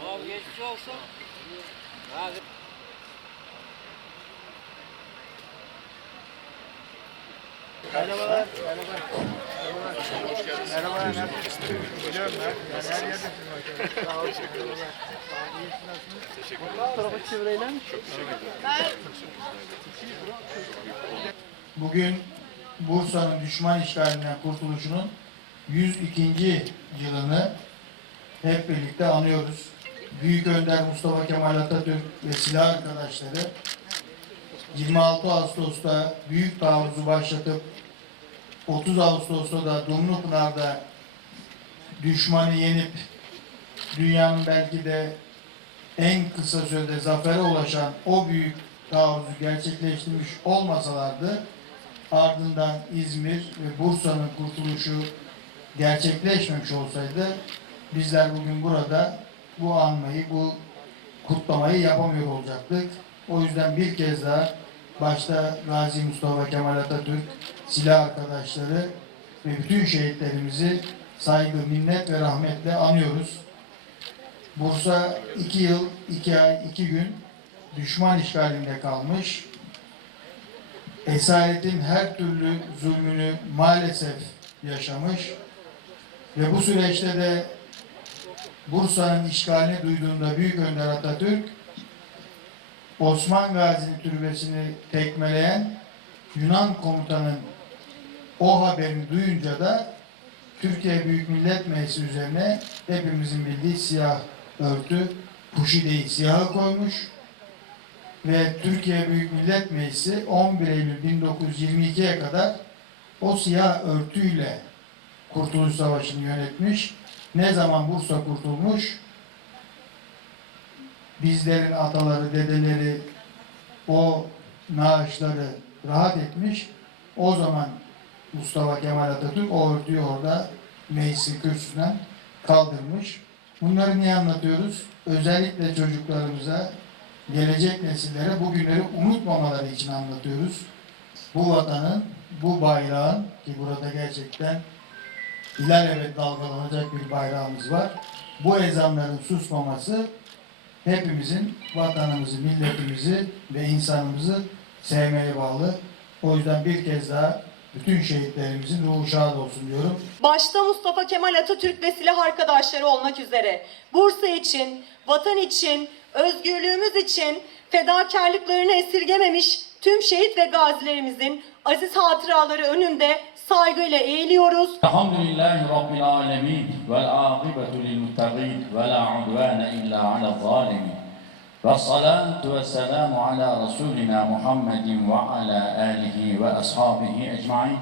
Tamam geçmiş olsun. Hadi. Merhabalar. Biliyorum ben. Merhabalar. Teşekkür ederim. Tarafa çevireyle mi? Bugün Bursa'nın düşman işgalinden kurtuluşunun 102. yılını hep birlikte anıyoruz. Büyük Önder Mustafa Kemal Atatürk ve silah arkadaşları 26 Ağustos'ta büyük taarruzu başlatıp 30 Ağustos'ta da Dumlupınar'da düşmanı yenip dünyanın belki de en kısa sürede zafere ulaşan o büyük taarruzu gerçekleştirmiş olmasalardı ardından İzmir ve Bursa'nın kurtuluşu gerçekleşmemiş olsaydı bizler bugün burada bu anmayı, bu kutlamayı yapamıyor olacaktık. O yüzden bir kez daha başta Gazi Mustafa Kemal Atatürk, silah arkadaşları ve bütün şehitlerimizi saygı, minnet ve rahmetle anıyoruz. Bursa iki yıl, iki ay, iki gün düşman işgalinde kalmış. Esaretin her türlü zulmünü maalesef yaşamış. Ve bu süreçte de Bursa'nın işgalini duyduğunda Büyük Önder Atatürk Osman Gazi'nin türbesini tekmeleyen Yunan komutanın o haberini duyunca da Türkiye Büyük Millet Meclisi üzerine hepimizin bildiği siyah örtü, Puşide'yi siyaha koymuş ve Türkiye Büyük Millet Meclisi 11 Eylül 1922'ye kadar o siyah örtüyle Kurtuluş Savaşı'nı yönetmiş. Ne zaman Bursa kurtulmuş, bizlerin ataları, dedeleri o naaşları rahat etmiş. O zaman Mustafa Kemal Atatürk o örtüyü orada meclisin kürsüsünden kaldırmış. Bunları niye anlatıyoruz? Özellikle çocuklarımıza, gelecek nesillere bu günleri unutmamaları için anlatıyoruz. Bu vatanın, bu bayrağın ki burada gerçekten ilelebet dalgalanacak bir bayrağımız var. Bu ezanların susmaması hepimizin vatanımızı, milletimizi ve insanımızı sevmeye bağlı. O yüzden bir kez daha bütün şehitlerimizin ruhu şad olsun diyorum. Başta Mustafa Kemal Atatürk ve silah arkadaşları olmak üzere Bursa için, vatan için, özgürlüğümüz için fedakarlıklarını esirgememiş tüm şehit ve gazilerimizin aziz hatıraları önünde saygıyla eğiliyoruz. Elhamdülillahi Rabbil alemin vel akibetu lil muttaqin ve la udvane illa ala zalimin. Ve salatu ve selamu ala Resulina Muhammedin ve ala alihi ve ashabihi ecmain.